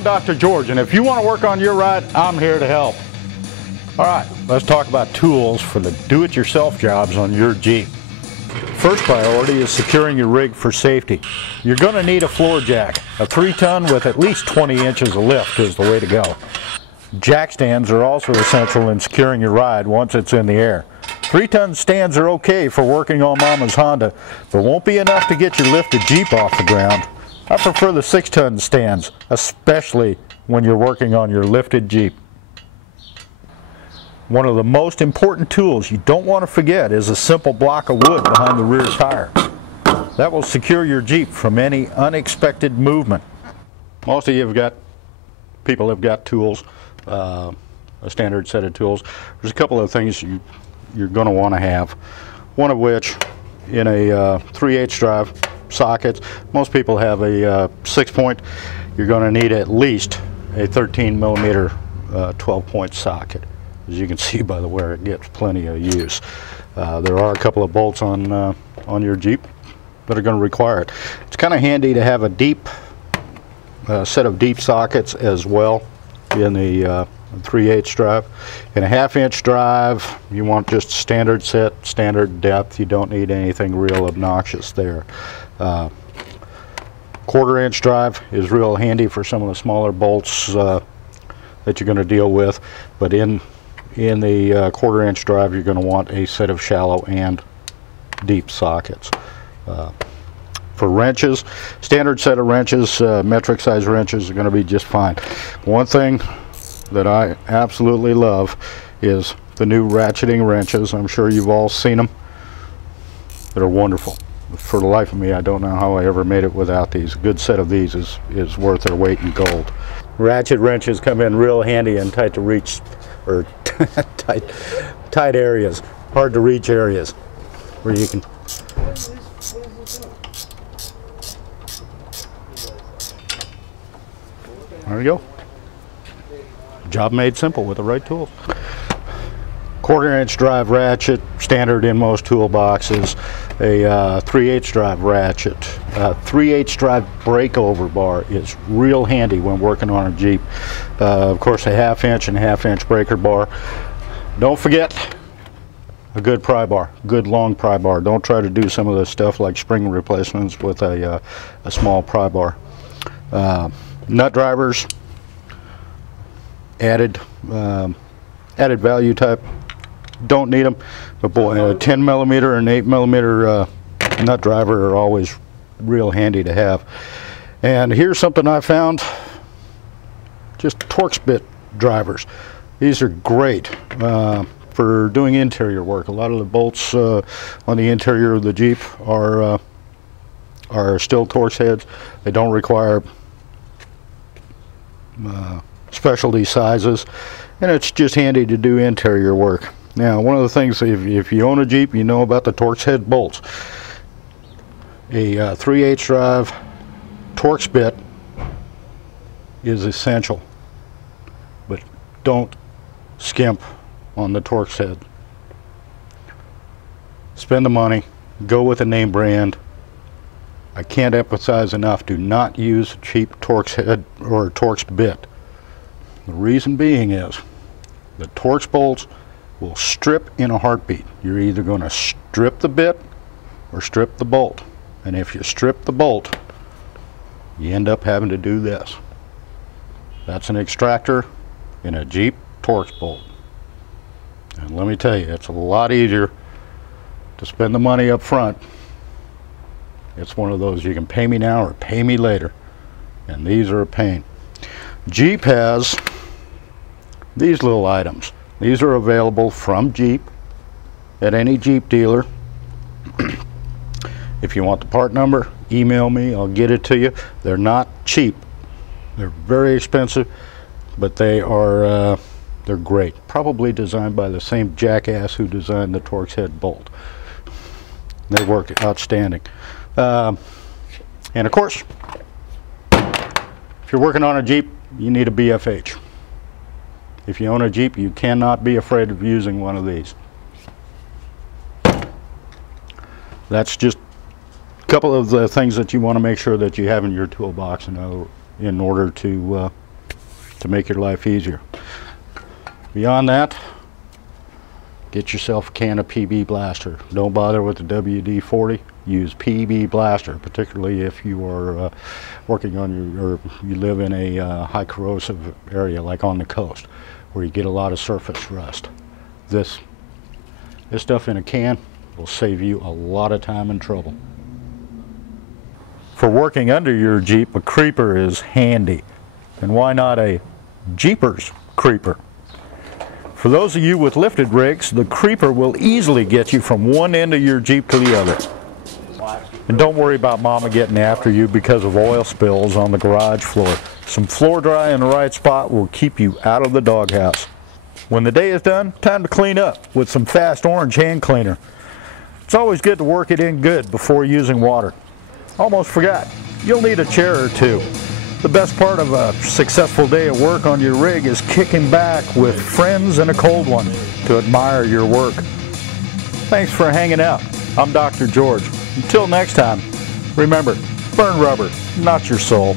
I'm Dr. George, and if you want to work on your ride, I'm here to help. All right, let's talk about tools for the do-it-yourself jobs on your Jeep. First priority is securing your rig for safety. You're going to need a floor jack. A 3-ton with at least 20 inches of lift is the way to go. Jack stands are also essential in securing your ride once it's in the air. 3-ton stands are okay for working on Mama's Honda, but won't be enough to get your lifted Jeep off the ground. I prefer the 6-ton stands, especially when you're working on your lifted Jeep. One of the most important tools you don't want to forget is a simple block of wood behind the rear tire. That will secure your Jeep from any unexpected movement. Most of you people have got tools, a standard set of tools. There's a couple of things you're going to want to have. One of which, in a 3/8 drive sockets, most people have a 6-point. You're going to need at least a 13mm 12-point socket. As you can see by the wear, it gets plenty of use. There are a couple of bolts on your Jeep that are going to require it. It's kind of handy to have a deep set of deep sockets as well in the 3/8 drive. In a 1/2-inch drive, you want just standard set, standard depth. You don't need anything real obnoxious there. 1/4-inch drive is real handy for some of the smaller bolts that you're going to deal with, but in the 1/4-inch drive, you're going to want a set of shallow and deep sockets. For wrenches, standard set of wrenches, metric size wrenches are going to be just fine. One thing that I absolutely love is the new ratcheting wrenches. I'm sure you've all seen them. They're wonderful. For the life of me, I don't know how I ever made it without these. A good set of these is worth their weight in gold. Ratchet wrenches come in real handy in tight to reach, or tight areas, hard to reach areas where you can. There you go. Job made simple with the right tools. 1/4-inch drive ratchet, standard in most toolboxes. A 3/8 drive ratchet. 3/8 drive breakover bar is real handy when working on a Jeep. Of course, a 1/2-inch and 1/2-inch breaker bar. Don't forget a good pry bar, good long pry bar. Don't try to do some of the stuff like spring replacements with a small pry bar. Nut drivers, added value type. Don't need them, but boy, a 10mm and 8mm nut driver are always real handy to have. And here's something I found, just Torx bit drivers. These are great for doing interior work. A lot of the bolts on the interior of the Jeep are still Torx heads. They don't require specialty sizes, and it's just handy to do interior work. Now, one of the things, if you own a Jeep, you know about the Torx head bolts. A 3/8 drive Torx bit is essential, but don't skimp on the Torx head. Spend the money, go with a name brand. I can't emphasize enough, do not use a cheap Torx head or a Torx bit. The reason being is the Torx bolts will strip in a heartbeat. You're either going to strip the bit or strip the bolt. And if you strip the bolt, you end up having to do this. That's an extractor in a Jeep Torx bolt. And let me tell you, it's a lot easier to spend the money up front. It's one of those, you can pay me now or pay me later. And these are a pain. Jeep has these little items. These are available from Jeep at any Jeep dealer. If you want the part number, email me, I'll get it to you. They're not cheap. They're very expensive, but they're great. Probably designed by the same jackass who designed the Torx head bolt. They work outstanding. And of course, if you're working on a Jeep, you need a BFH. If you own a Jeep, you cannot be afraid of using one of these. That's just a couple of the things that you want to make sure that you have in your toolbox in order to to make your life easier. Beyond that, get yourself a can of PB Blaster. Don't bother with the WD-40. Use PB Blaster, particularly if you are working on or you live in a high corrosive area like on the coast where you get a lot of surface rust. This stuff in a can will save you a lot of time and trouble. For working under your Jeep, a creeper is handy. And why not a Jeepers creeper? For those of you with lifted rigs, the creeper will easily get you from one end of your Jeep to the other. And don't worry about Mama getting after you because of oil spills on the garage floor. Some floor dry in the right spot will keep you out of the doghouse. When the day is done, time to clean up with some Fast Orange hand cleaner. It's always good to work it in good before using water. Almost forgot, you'll need a chair or two. The best part of a successful day at work on your rig is kicking back with friends and a cold one to admire your work. Thanks for hanging out. I'm Dr. George. Until next time, remember, burn rubber, not your soul.